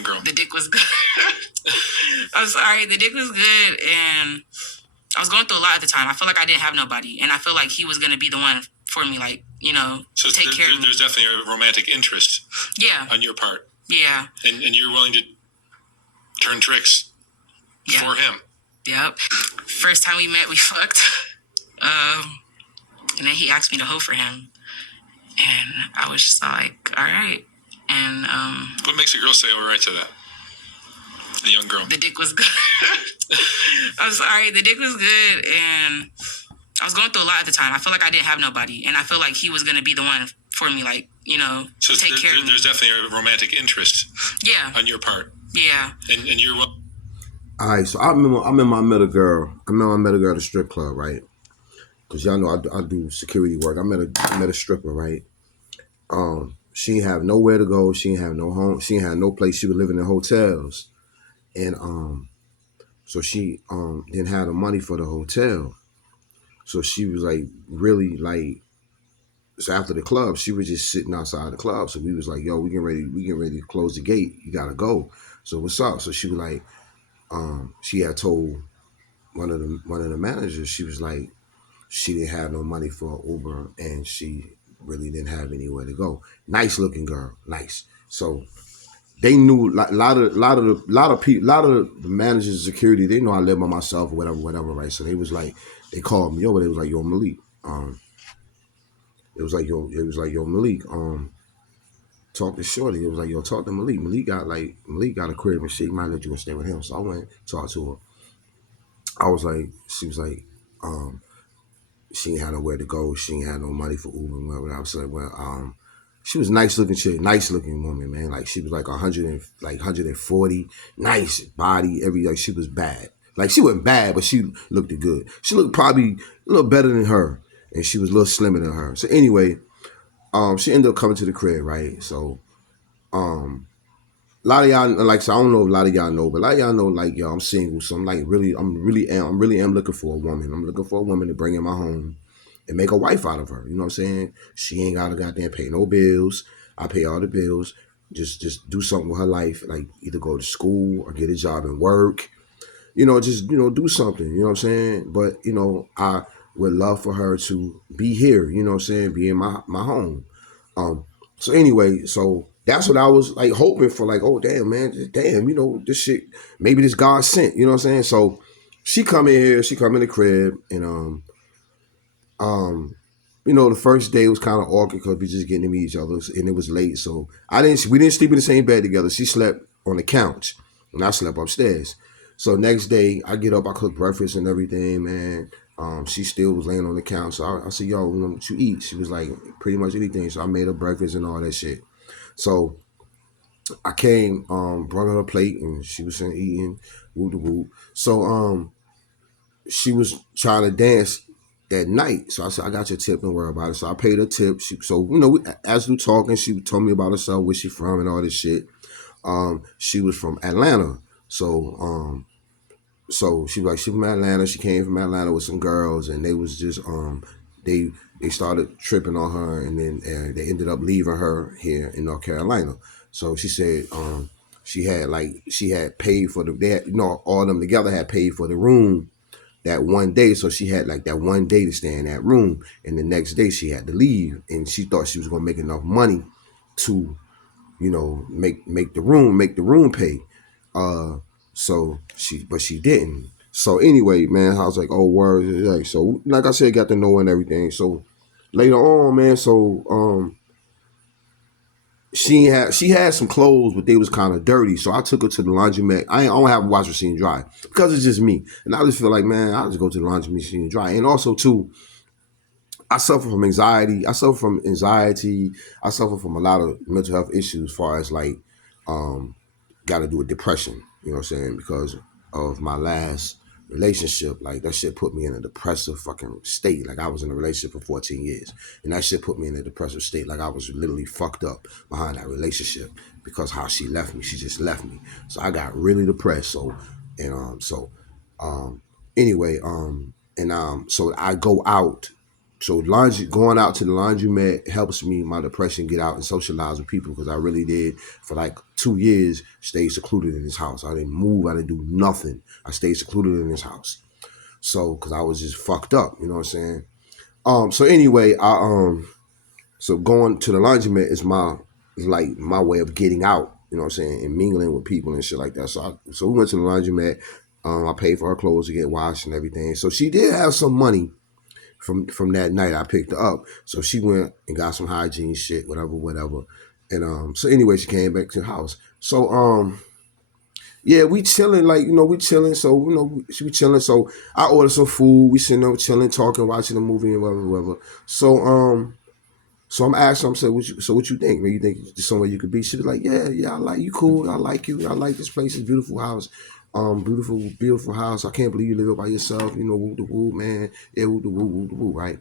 Girl. The dick was good. I'm sorry, the dick was good, and I was going through a lot at the time. I feel like I didn't have nobody, and I feel like he was gonna be the one for me, like, so take care of me. There's definitely a romantic interest, on your part. Yeah, and you're willing to turn tricks for him. Yep. First time we met, we fucked, and then he asked me to hoe for him, and I was just like, all right. And what makes a girl say all right to that? The young girl. The dick was good. I'm sorry, the dick was good, and I was going through a lot at the time. I feel like I didn't have nobody, and I feel like he was gonna be the one for me, like, so take care of me. There's definitely a romantic interest, on your part. Yeah, and you're. All right, so I remember I met a girl. at the strip club, right? Because y'all know I do security work. I met a stripper, right? She didn't have nowhere to go. She didn't have no home. She didn't have no place. She was living in hotels, and so she didn't have the money for the hotel. So she was like really like. So after the club, she was just sitting outside the club. So we was like, "Yo, we getting ready to close the gate. You gotta go." So what's up? So she was like, she had told one of the managers. She was like, she didn't have no money for Uber, and she really didn't have anywhere to go. Nice looking girl, nice. So they knew a lot of the managers of security. They know I live by myself or whatever, right? So they was like, they called me over. They was like, "Yo, Malik." It was like, yo, Malik. Talk to Shorty. It was like, yo, talk to Malik. Malik got a crib and shit. He might let you go stay with him. So I went talked to her. I was like, she was like, she ain't had nowhere to go. She ain't had no money for Uber and whatever. I was like, well, she was nice looking chick, nice looking woman, man. Like she was like 140, nice body, like she was bad. Like she wasn't bad, but she looked good. She looked probably a little better than her, and she was a little slimmer than her. So anyway, she ended up coming to the crib, right? So, a lot of y'all, like, so I don't know if a lot of y'all know, but a lot of y'all know, like, yo, I'm single, so I'm like, really am looking for a woman. I'm looking for a woman to bring in my home and make a wife out of her. You know what I'm saying? She ain't gotta goddamn pay no bills. I pay all the bills. Just do something with her life, like either go to school or get a job and work. Just do something. You know what I'm saying? But I would love for her to be here. You know what I'm saying? Be in my home. So anyway, so that's what I was like hoping for. Like, oh damn, man, damn, this shit. Maybe this God sent. You know what I'm saying? So she come in here. She come in the crib, and the first day was kind of awkward because we just getting to meet each other, and it was late. So we didn't sleep in the same bed together. She slept on the couch, and I slept upstairs. So next day, I get up, I cook breakfast and everything, man. She still was laying on the couch. So I said, yo, what you eat? She was like, pretty much anything. So I made her breakfast and all that shit. So I came, brought her a plate, and she was eating, whoop de whoop. So she was trying to dance that night. So I said, I got your tip, don't worry about it. So I paid her tip. As we talking, she told me about herself, where she from and all this shit. She was from Atlanta. So she was like, she from Atlanta. She came from Atlanta with some girls, and they was just they started tripping on her, and then they ended up leaving her here in North Carolina. So she said she had paid for all of them together had paid for the room that one day. So she had like that one day to stay in that room, and the next day she had to leave, and she thought she was gonna make enough money to make the room pay. But she didn't. So anyway, man, I was like, oh, word. Like, so like I said, got to know her and everything. So later on, man, she had some clothes, but they was kind of dirty. So I took her to the laundromat. I don't have a wash machine dry because it's just me, and I just feel like, man, I'll just go to the laundry machine dry. And also too, I suffer from anxiety. I suffer from a lot of mental health issues, as far as like got to do with depression. You know what I'm saying? Because of my last relationship, like that shit put me in a depressive fucking state. Like I was in a relationship for 14 years, and that shit put me in a depressive state. Like I was literally fucked up behind that relationship because how she left me. She just left me, so I got really depressed. So anyway, so I go out So going out to the laundromat helps me, my depression, get out and socialize with people, because I really did for like 2 years stay secluded in this house. I didn't move. I didn't do nothing. I stayed secluded in this house. So, because I was just fucked up, you know what I'm saying? So anyway, so going to the laundromat is like my way of getting out, you know what I'm saying, and mingling with people and shit like that. So we went to the laundromat. I paid for her clothes to get washed and everything. So she did have some money from that night. I picked her up. So she went and got some hygiene shit, whatever. And so anyway, she came back to the house. So yeah, we chilling, like, you know, we chilling. So, you know, we chilling. So I ordered some food. We sitting there chilling, talking, watching a movie and whatever. So I'm asking, I'm saying, what you think? Man, you think there's somewhere you could be? She was like, yeah, I like you, cool. I like you. I like this place. It's a beautiful house. Beautiful house. I can't believe you live here by yourself. You know, woo the woo, man. Yeah, woo the woo, right?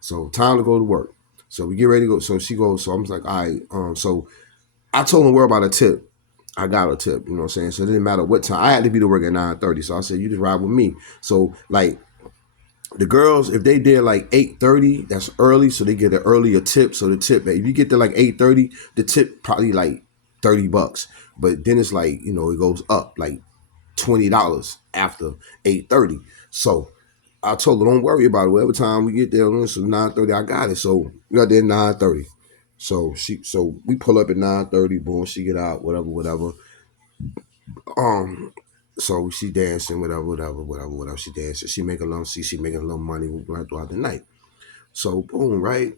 So time to go to work. So we get ready to go. So she goes. So I'm like, all right. So I told her worry about a tip. I got a tip. You know what I'm saying? So it didn't matter what time. I had to be to work at 9:30. So I said, you just ride with me. So like, the girls, if they did like 8:30, that's early, so they get an earlier tip. So the tip, if you get there like 8:30, the tip probably like $30. But then it's like, you know, it goes up like $20 after 8:30. So I told her, don't worry about it. Every time we get there, so 9:30, I got it. So we got there at 9:30. So we pull up at 9:30, boom, she get out, whatever. So she dancing, whatever. She dancing. She making a little money throughout the night. So boom, right?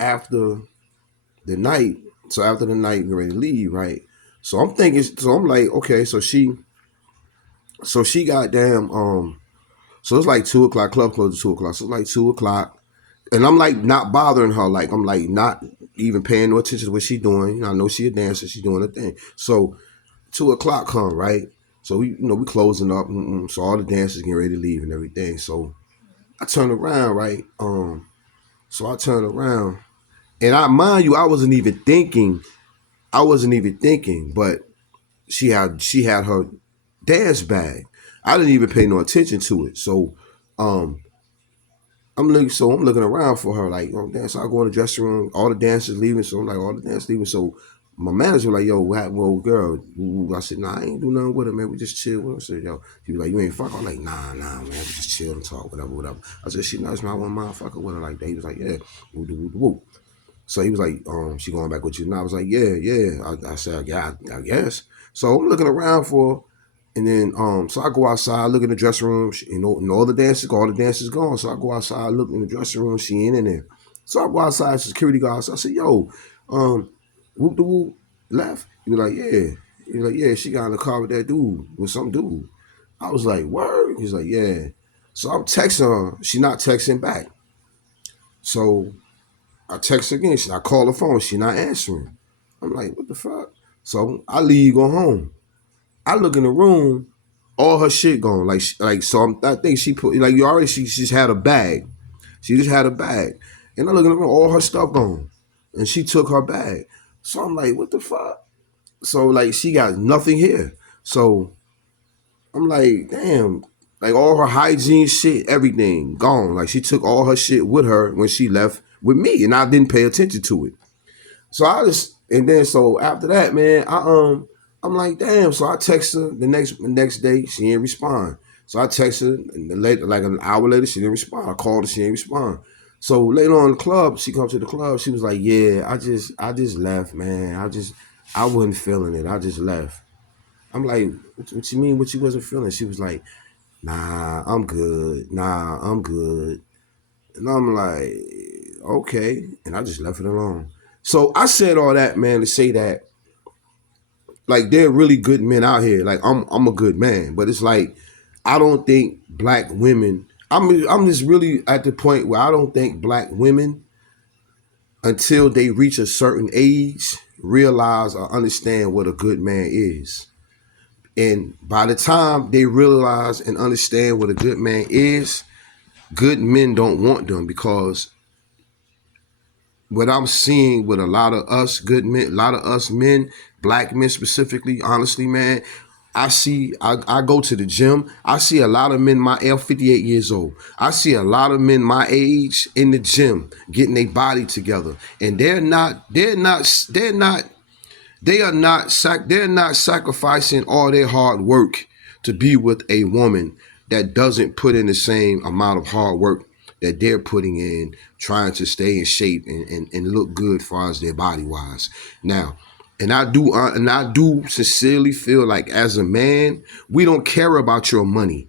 After the night, we're ready to leave, right? So I'm like, okay, so she got damn, so it's like 2:00, club closed at 2:00. So it's like 2:00. And I'm like not bothering her, like I'm like not even paying no attention to what she doing. You know, I know she a dancer, she doing her thing. So 2:00 come, right? So we closing up. So all the dancers getting ready to leave and everything. So I turn around, right? So I turn around, and mind you, I wasn't even thinking, but she had her dance bag. I didn't even pay no attention to it. So I'm looking around for her, like, oh, damn. So I go in the dressing room, all the dancers leaving. So I'm like, all the dancers leaving. So my manager was like, yo, what happened, well, girl? I said, nah, I ain't do nothing with her, man. We just chill with her. I said, yo, he was like, you ain't fuck? I'm like, nah, man. We just chill and talk, whatever. I said, she knows me. I want my fucker with her like that. He was like, yeah, woo. So he was like, she going back with you? And I was like, yeah. I said, yeah, I guess. So I'm looking around for her. And then, so I go outside, look in the dressing room. All the dancers gone. So I go outside, look in the dressing room. She ain't in there. So I go outside, security guards. I said, yo, whoop the whoop left. He was like, yeah. He was like, yeah, she got in the car with that dude, with some dude. I was like, word? He's like, yeah. So I'm texting her. She not texting back. So I text her again. I call her phone. She not answering. I'm like, what the fuck? So I leave, go home. I look in the room, all her shit gone. So I think she put, like, you already, she just had a bag. She just had a bag. And I look in the room, all her stuff gone. And she took her bag. So I'm like, what the fuck? So, like, she got nothing here. So I'm like, damn, like, all her hygiene shit, everything gone. Like, she took all her shit with her when she left with me, and I didn't pay attention to it. So so after that, man, I'm like, damn. So I text her the next day. She didn't respond. So I text her, and later, like an hour later, she didn't respond. I called her, she didn't respond. So later on in the club, she comes to the club. She was like, yeah, I just left, man. I wasn't feeling it. I just left. I'm like, what you mean? What you wasn't feeling? She was like, nah, I'm good. And I'm like, okay. And I just left it alone. So I said all that, man, to say that, like, there are really good men out here. Like, I'm a good man, but it's like, I don't think black women, I'm just really at the point where I don't think black women, until they reach a certain age, realize or understand what a good man is. And by the time they realize and understand what a good man is, good men don't want them, because what I'm seeing with a lot of us good men, a lot of us men, black men specifically, honestly, man, I go to the gym. I see a lot of men I'm 58 years old. I see a lot of men my age in the gym getting their body together. And they're not sacrificing all their hard work to be with a woman that doesn't put in the same amount of hard work that they're putting in, trying to stay in shape and look good as far as their body wise. Now, and I do sincerely feel like as a man, we don't care about your money.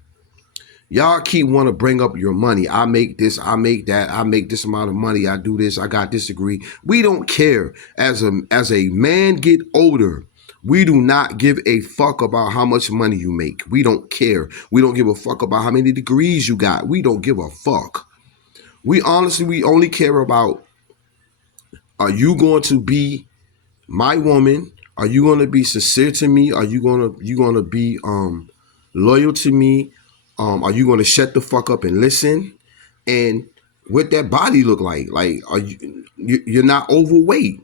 Y'all keep want to bring up your money. I make this, I make that, I make this amount of money, I do this, I got this degree. We don't care. As a man get older, we do not give a fuck about how much money you make. We don't care. We don't give a fuck about how many degrees you got. We don't give a fuck. We only care about, are you going to be my woman? Are you going to be sincere to me? Are you going to be loyal to me? Are you going to shut the fuck up and listen? And what that body look like? Like, are you're not overweight?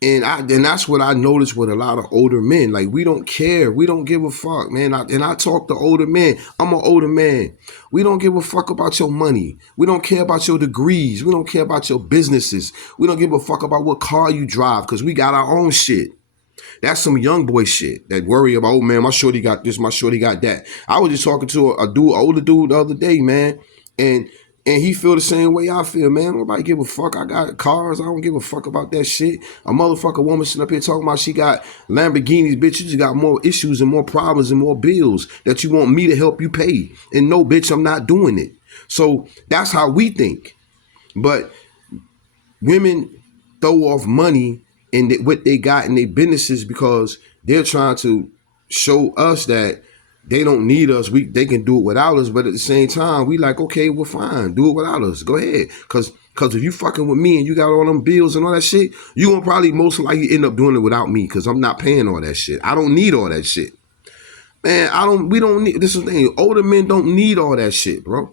And that's what I noticed with a lot of older men. Like, we don't care. We don't give a fuck, man. I talk to older men. I'm an older man. We don't give a fuck about your money. We don't care about your degrees. We don't care about your businesses. We don't give a fuck about what car you drive because we got our own shit. That's some young boy shit that worry about, oh, man, my shorty got this, my shorty got that. I was just talking to an older dude the other day, man, and he feel the same way I feel, man. Nobody give a fuck. I got cars. I don't give a fuck about that shit. A motherfucker woman sitting up here talking about she got Lamborghinis, bitch. You just got more issues and more problems and more bills that you want me to help you pay. And no, bitch, I'm not doing it. So that's how we think. But women throw off money and what they got in their businesses because they're trying to show us that they don't need us. They can do it without us. But at the same time, we like, okay, we're fine. Do it without us. Go ahead. Because if you fucking with me and you got all them bills and all that shit, you gonna probably most likely end up doing it without me because I'm not paying all that shit. I don't need all that shit. Man, we don't need, this is the thing. Older men don't need all that shit, bro.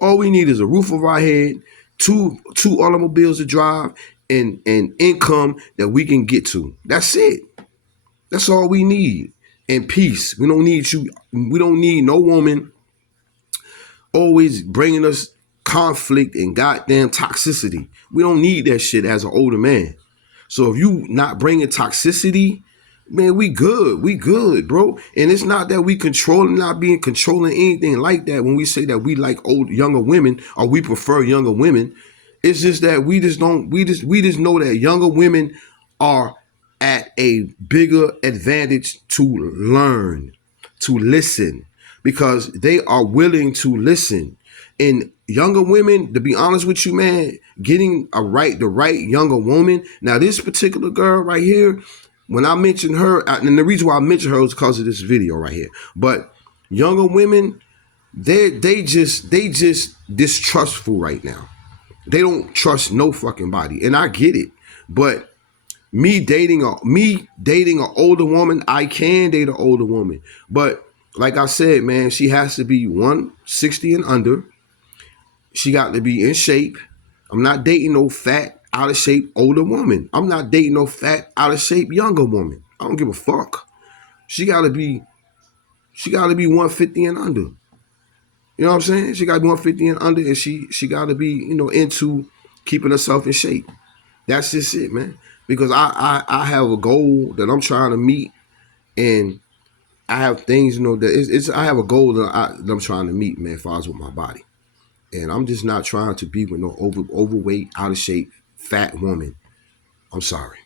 All we need is a roof over our head, two automobiles to drive, and income that we can get to. That's it. That's all we need. And peace. We don't need you. We don't need no woman always bringing us conflict and goddamn toxicity. We don't need that shit as an older man. So if you not bringing toxicity, man, we good. We good, bro. And it's not that we not being controlling anything like that when we say that we like younger women or we prefer younger women. It's just that we just know that younger women are at a bigger advantage to learn, to listen, because they are willing to listen. And younger women, to be honest with you, man, getting the right younger woman. Now, this particular girl right here, when I mentioned her, and the reason why I mentioned her was because of this video right here. But younger women, they just distrustful right now. They don't trust no fucking body, and I get it. But me dating an older woman, I can date an older woman. But like I said, man, she has to be 160 and under. She got to be in shape. I'm not dating no fat, out of shape older woman. I'm not dating no fat, out of shape younger woman. I don't give a fuck. She gotta be 150 and under. You know what I'm saying? She gotta be 150 and under, and she gotta be, into keeping herself in shape. That's just it, man. Because I have a goal that I'm trying to meet, and I have things, that I have a goal that I'm trying to meet, man, as far as with my body. And I'm just not trying to be with no overweight, out of shape, fat woman. I'm sorry.